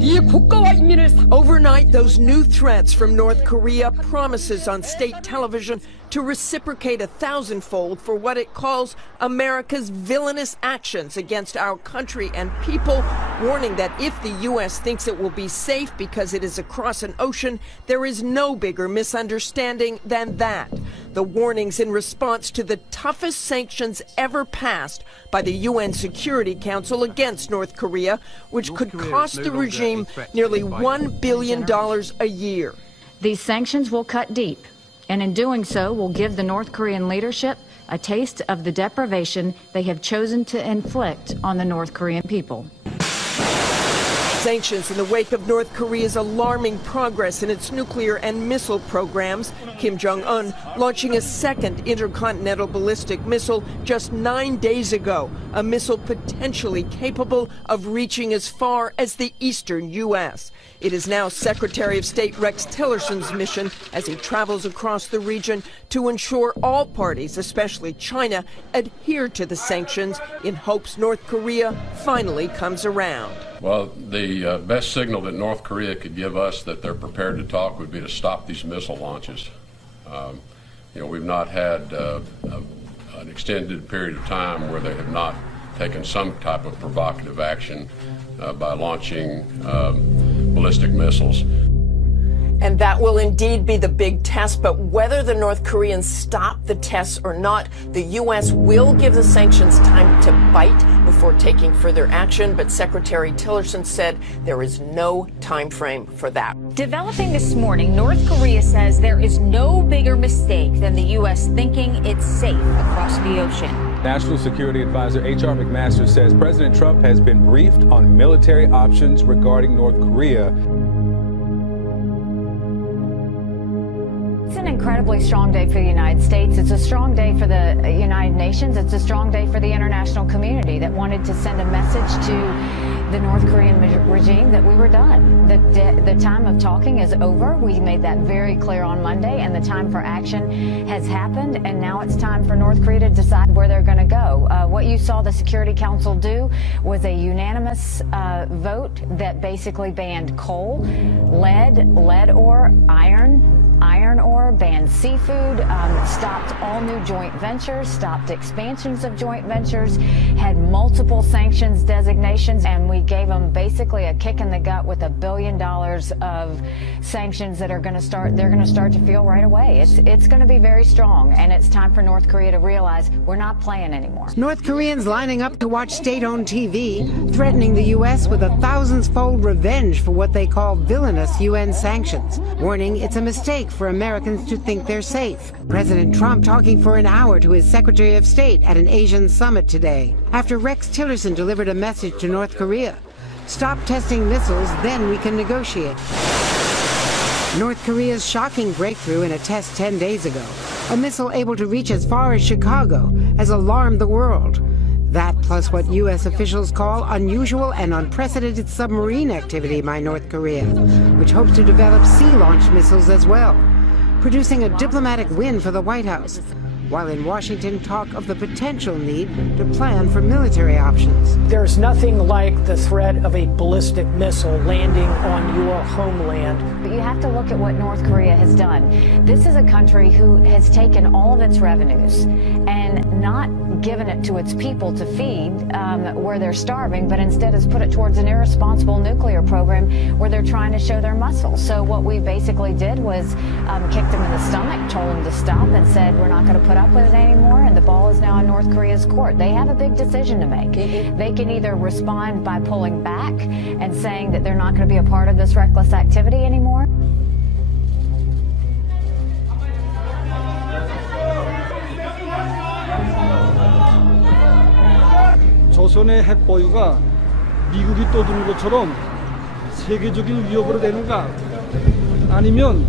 우리의 국가와 인민을 Overnight, those new threats from North Korea, promises on state television to reciprocate 1,000-fold for what it calls America's villainous actions against our country and people, warning that if the U.S. thinks it will be safe because it is across an ocean, there is no bigger misunderstanding than that. The warnings in response to the toughest sanctions ever passed by the UN Security Council against North Korea, which could cost the regime nearly $1 billion a year. These sanctions will cut deep, and in doing so will give the North Korean leadership a taste of the deprivation they have chosen to inflict on the North Korean people. Sanctions in the wake of North Korea's alarming progress in its nuclear and missile programs. Kim Jong-un launching a second intercontinental ballistic missile just 9 days ago, a missile potentially capable of reaching as far as the eastern U.S. It is now Secretary of State Rex Tillerson's mission as he travels across the region to ensure all parties, especially China, adhere to the sanctions in hopes North Korea finally comes around. Well, the best signal that North Korea could give us that they're prepared to talk would be to stop these missile launches. We've not had an extended period of time where they have not taken some type of provocative action by launching ballistic missiles. And that will indeed be the big test, but whether the North Koreans stop the tests or not, the U.S. will give the sanctions time to bite before taking further action, but Secretary Tillerson said there is no time frame for that. Developing this morning, North Korea says there is no bigger mistake than the U.S. thinking it's safe across the ocean. National Security Advisor H.R. McMaster says President Trump has been briefed on military options regarding North Korea. It's an incredibly strong day for the United States. It's a strong day for the United Nations. It's a strong day for the international community that wanted to send a message to the North Korean regime that we were done. The time of talking is over. We made that very clear on Monday, and the time for action has happened, and now it's time for North Korea to decide where they're going to go. What you saw the Security Council do was a unanimous vote that basically banned coal, lead ore, iron ore, banned seafood, stopped all new joint ventures, stopped expansions of joint ventures, had multiple sanctions designations, and we gave them basically a kick in the gut with $1 billion of sanctions that are going to start, they're going to start to feel right away. It's going to be very strong, and it's time for North Korea to realize we're not playing anymore. North Koreans lining up to watch state-owned TV, threatening the U.S. with 1,000-fold revenge for what they call villainous UN sanctions, warning it's a mistake for Americans to think they're safe. President Trump talking for an hour to his Secretary of State at an Asian summit today, after Rex Tillerson delivered a message to North Korea. Stop testing missiles, then we can negotiate. North Korea's shocking breakthrough in a test 10 days ago, a missile able to reach as far as Chicago, has alarmed the world. That plus what U.S. officials call unusual and unprecedented submarine activity by North Korea, which hopes to develop sea-launched missiles as well, producing a diplomatic win for the White House, while in Washington talk of the potential need to plan for military options. There's nothing like the threat of a ballistic missile landing on your homeland. But you have to look at what North Korea has done. This is a country who has taken all of its revenues and not given it to its people to feed where they're starving, but instead has put it towards an irresponsible nuclear program where they're trying to show their muscle. So what we basically did was kicked them in the stomach, told them to stop, and said we're not going to put up with it anymore, and the ball is now in North Korea's court. They have a big decision to make. They can either respond by pulling back and saying that they're not going to be a part of this reckless activity anymore. 조선의 핵 보유가 미국이 떠드는 것처럼 세계적인 위협으로 되는가, 아니면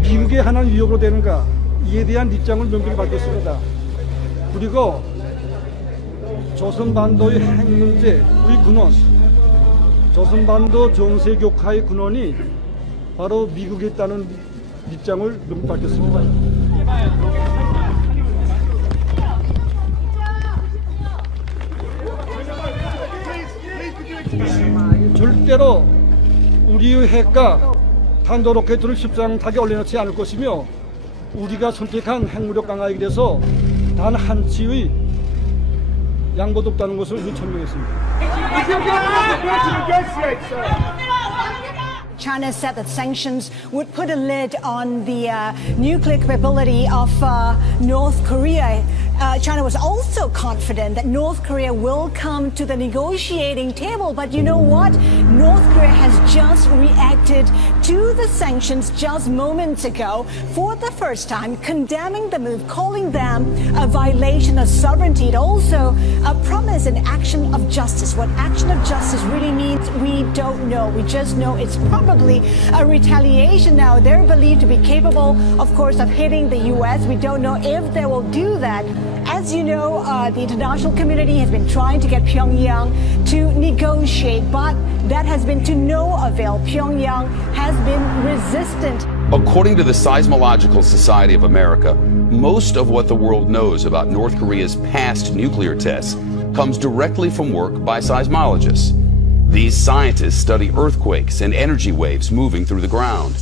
미국에 하나는 위협으로 되는가, 이에 대한 입장을 명확히 밝혔습니다. 그리고 조선반도의 핵 문제, 우리 근원, 조선반도 정세 격화의 근원이 바로 미국에 있다는 입장을 명확히 밝혔습니다. 절대로 우리의 핵과 탄도 로켓을 십상타게 올려놓지 않을 것이며 우리가 선택한 핵무력 강화에 대해서 단 한치의 양보도 없다는 것을 이미 천명했습니다. China said that sanctions would put a lid on the nuclear capability of North Korea. China was also confident that North Korea will come to the negotiating table. But you know what? North Korea has just reacted to the sanctions just moments ago for the first time, condemning the move, calling them a violation of sovereignty. It also promised an action of justice. What action of justice really means, we don't know. We just know it's probably a retaliation. Now, they're believed to be capable, of course, of hitting the U.S. We don't know if they will do that. As you know, the international community has been trying to get Pyongyang to negotiate, but that has been to no avail. Pyongyang has been resistant. According to the Seismological Society of America, most of what the world knows about North Korea's past nuclear tests comes directly from work by seismologists. These scientists study earthquakes and energy waves moving through the ground.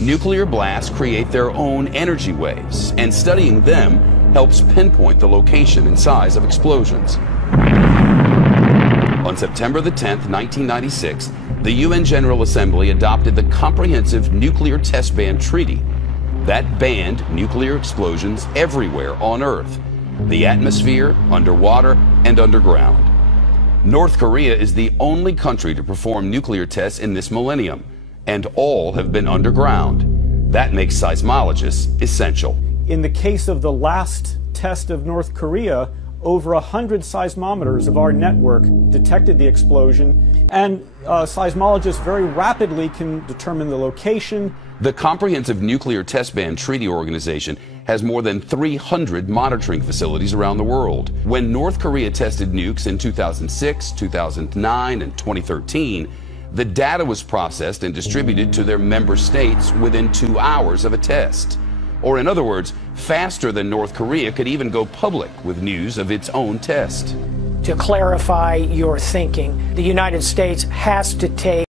Nuclear blasts create their own energy waves, and studying them helps pinpoint the location and size of explosions. On September the 10th, 1996, the UN General Assembly adopted the Comprehensive Nuclear Test Ban Treaty. That banned nuclear explosions everywhere on Earth, the atmosphere, underwater, and underground. North Korea is the only country to perform nuclear tests in this millennium, and all have been underground. That makes seismologists essential. In the case of the last test of North Korea, over 100 seismometers of our network detected the explosion, and seismologists very rapidly can determine the location. The Comprehensive Nuclear Test Ban Treaty Organization has more than 300 monitoring facilities around the world. When North Korea tested nukes in 2006, 2009, and 2013, the data was processed and distributed to their member states within 2 hours of a test. Or in other words, faster than North Korea could even go public with news of its own test. To clarify your thinking, the United States has to take